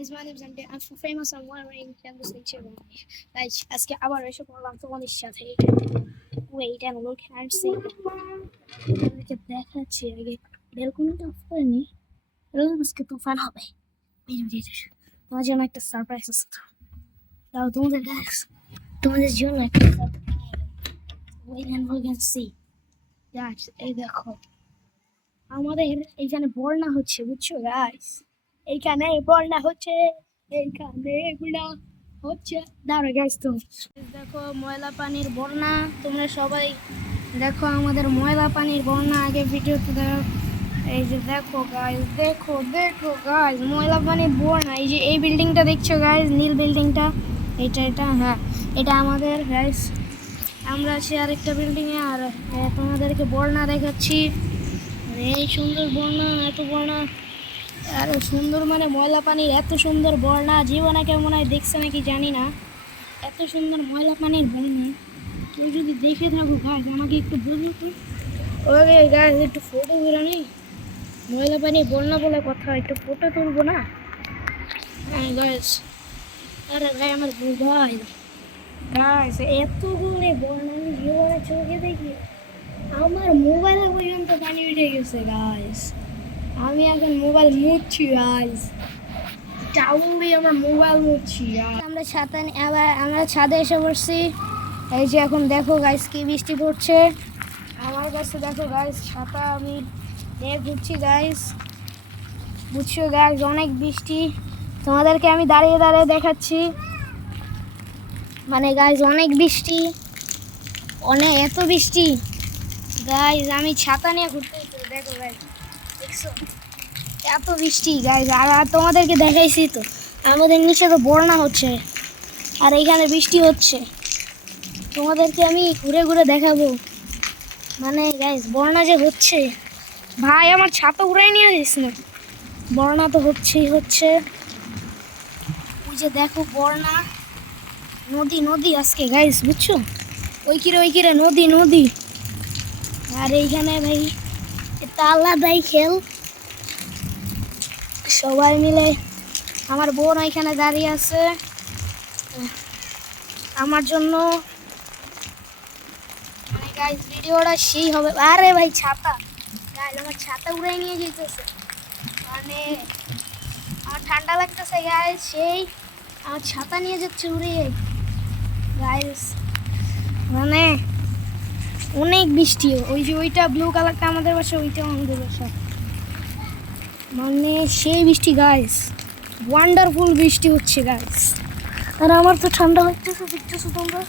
Guys, my name is Andy. I'm famous and wearing Canvas nature. Guys, আজকে আবার এসে পড়লাম তোমাদের সাথে। Wait and look and see. তোমাদেরকে দেখাচ্ছি আগে বেলকনিটা অফ করে নি। আজকে তুফান হবে। তোমার জন্য একটা সারপ্রাইজ আছে। দাও তোমাদের জন্য একটা Wait and look and see. Guys, এই দেখো আমাদের এইখানে বন্যা হচ্ছে বুঝছো গাইস। এইখানে বন্যা হচ্ছে দাঁড়া গাইস। তো দেখো ময়লা পানির বন্যা, তোমরা সবাই দেখো আমাদের ময়লা পানির বন্যা। আগে ভিডিওতে দেখো, এই যে দেখো গাইস, দেখো গাইস ময়লা পানির বন্যা। এই যে এই বিল্ডিংটা দেখছো গাইস, নীল বিল্ডিংটা, এটা হ্যাঁ এটা আমাদের গাইস। আমরা আছি আরেকটা বিল্ডিংয়ে আর তোমাদেরকে বন্যা দেখাচ্ছি। এই সুন্দর বন্যা, এত বন্যা আর সুন্দর, মানে ময়লা পানির এত সুন্দর বন্যা জীবনে কেমন হয় দেখছে নাকি জানি না। এত সুন্দর ময়লা পানির বন্যা কেউ যদি দেখে থাকো গাছ আমাকে একটু বলুন তো। ওকে গাছ একটু ফটো তুলে নেই, ময়লা পানির বন্যা বলে কথা, একটু ফটো তুলবো না? হ্যাঁ গাছ। আরে ভাই আমার ভাই গাছ এত করে বন্যা আমি জীবনে চোখে দেখি। আমার মোবাইলে পর্যন্ত পানি উঠে গেছে গাইস। আমি এখন মোবাইল মুছছি গাইস, টাউল দিয়ে আমার মোবাইল মুছছি। আমরা আমরা ছাদে এসে পড়ছি। এই যে এখন দেখো গাইস কি বৃষ্টি পড়ছে আমার কাছে। দেখো গাইস ছাতা আমি নিয়ে ঘুরছি গাইস, বুঝছো গাইস অনেক বৃষ্টি। তোমাদেরকে আমি দাঁড়িয়ে দেখাচ্ছি, মানে গাইস অনেক বৃষ্টি, অনেক এত বৃষ্টি গাইস। আমি ছাতা নিয়ে ঘুরতে দেখো গাইস, দেখছো এত বৃষ্টি গাইস। আর তোমাদেরকে দেখাইছি তো আমাদের নিচে তো বন্যা হচ্ছে আর এইখানে বৃষ্টি হচ্ছে। তোমাদেরকে আমি ঘুরে ঘুরে দেখাবো, মানে গাইস বন্যা যে হচ্ছে। ভাই আমার ছাতা উড়াই নিয়ে যাস না, বন্যা তো হচ্ছে। ওই যে দেখো বন্যা, নদী আজকে গাইস, বুঝছো ওই কিরে নদী। আর এইখানে ভাই এটা আলাদাই খেল, সবাই মিলে। আমার বোন ওইখানে দাঁড়িয়ে আছে আমার জন্য, মানে গাইস ভিডিওটা সেই হবে। আরে ভাই ছাতা গাইস, আমার ছাতা উড়াই নিয়ে যেতেছে, মানে আমার ঠান্ডা লাগতেছে গাইস, সেই আমার ছাতা নিয়ে যাচ্ছে উড়ে গাইস। মানে অনেক বৃষ্টি। ওই যে ওইটা ব্লু কালারটা আমাদের বাসা, ওইটা আমাদের বাসা, মানে সেই বৃষ্টি গাইস, ওয়ান্ডারফুল বৃষ্টি হচ্ছে গাইস। আর আমার তো ঠান্ডা লাগতেছে, দেখতেছো তোমরা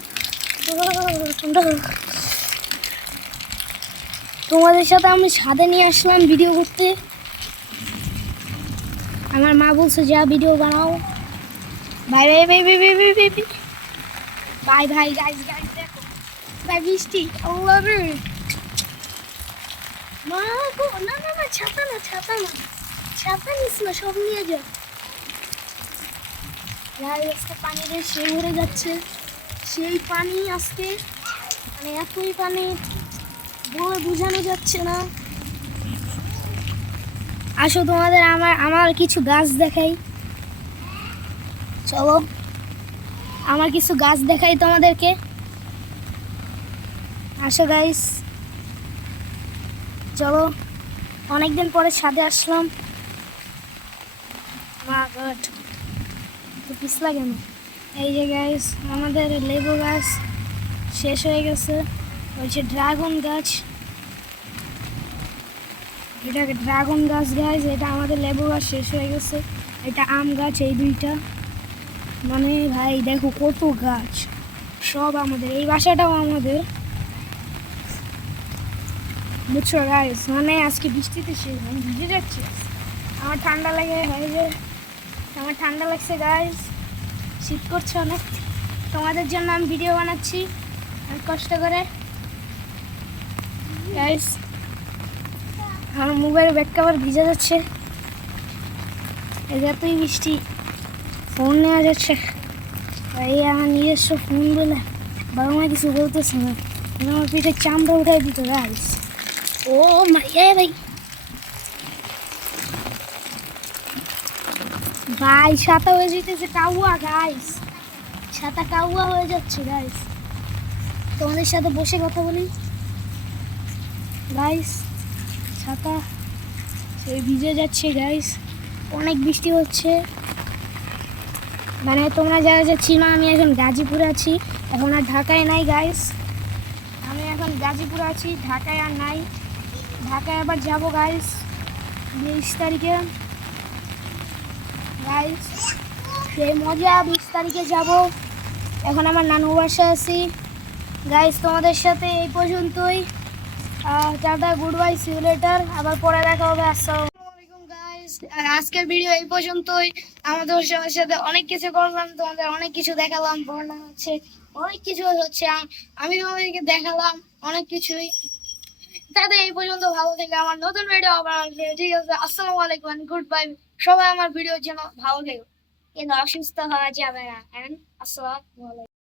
ঠান্ডা। তোমাদের সাথে আমি ছাদে নিয়ে আসলাম ভিডিও করতে। আমার মা বলছে যা ভিডিও বানাও। বাই গাইস দেখো ভাই বৃষ্টি। আল্লাহ রে মা গো, না ছাতা নিস না, সব নিয়ে যা। আজকে পানিতে সে ভরে যাচ্ছে, সেই পানি আজকে, মানে এতই পানি বলে বোঝানো যাচ্ছে না। আসো তোমাদের আমার কিছু গাছ দেখাই, চলো আমার কিছু গাছ দেখাই তোমাদেরকে। আসো গাইস চলো, অনেকদিন পরে ছাদে আসলাম। তো পিছলা কেন? এই যে গাইস আমাদের লেবু গাছ শেষ হয়ে গেছে, ওই যে ড্রাগন গাছ, এটা ড্রাগন গাছ গাইস, এটা আমাদের লেবু গাছ শেষ হয়ে গেছে, এটা আম গাছ, এই দুইটা। মানে ভাই দেখো কত গাছ, সব আমাদের, এই বাসাটাও আমাদের, বুঝছো গাইস। মানে আজকে বৃষ্টিতে আমি ভিজে যাচ্ছি, আমার ঠান্ডা লাগে, আমার ঠান্ডা লাগছে গাইস, শীত করছে অনেক। তোমাদের জন্য আমি ভিডিও বানাচ্ছি অনেক কষ্ট করে গাইস। আমার মোবাইলের ব্যাক কভার ভিজে যাচ্ছে, এতই বৃষ্টি, ফোন নেওয়া যাচ্ছে। এই আমার নিজস্ব ফোন বলে বাবা মা কিছু বলতেছে না, আমার পিঠে চামড়া উঠাই দিত গাইস। ও ভাই ভাই ছাতা হয়ে যেতেছে কাউয়া গাইস, ছাতা কাউয়া হয়ে যাচ্ছে গাইস। তোমাদের সাথে বসে কথা বলি গাইস, ছাতা সেই ভিজে যাচ্ছে গাইস, অনেক বৃষ্টি হচ্ছে। মানে তোমরা যারা যাচ্ছি না, আমি এখন গাজীপুরে আছি, এখন আর ঢাকায় নাই গাইস। আমি এখন গাজীপুরে আছি, ঢাকায় আর নাই। ঢাকায় আবার যাব গাইস 20 তারিখে গাইস, সেই মজা 20 তারিখে যাব। এখন আমার নানু বাসা আছি গাইস। তোমাদের সাথে এই পর্যন্তই, tata, good bye, see you later, আবার পরে দেখা হবে। আসসালামু আলাইকুম গাইস, আর আজকের ভিডিও এই পর্যন্তই। আমাদের সবার সাথে অনেক কিছু করলাম, তোমাদের অনেক কিছু দেখালাম, বর্ণনা হচ্ছে, অনেক কিছু হচ্ছে, আমি তোমাদেরকে দেখালাম অনেক কিছুই। তাদের এই পর্যন্ত, ভালো থেকে আমার নতুন ভিডিও আবার আসবে, ঠিক আছে? আসসালামু আলাইকুম, গুড বাই। সবাই আমার ভিডিওর জন্য ভালো থেকো, কিন্তু অসুস্থ হওয়া যাবে না। আসসালামু আলাইকুম।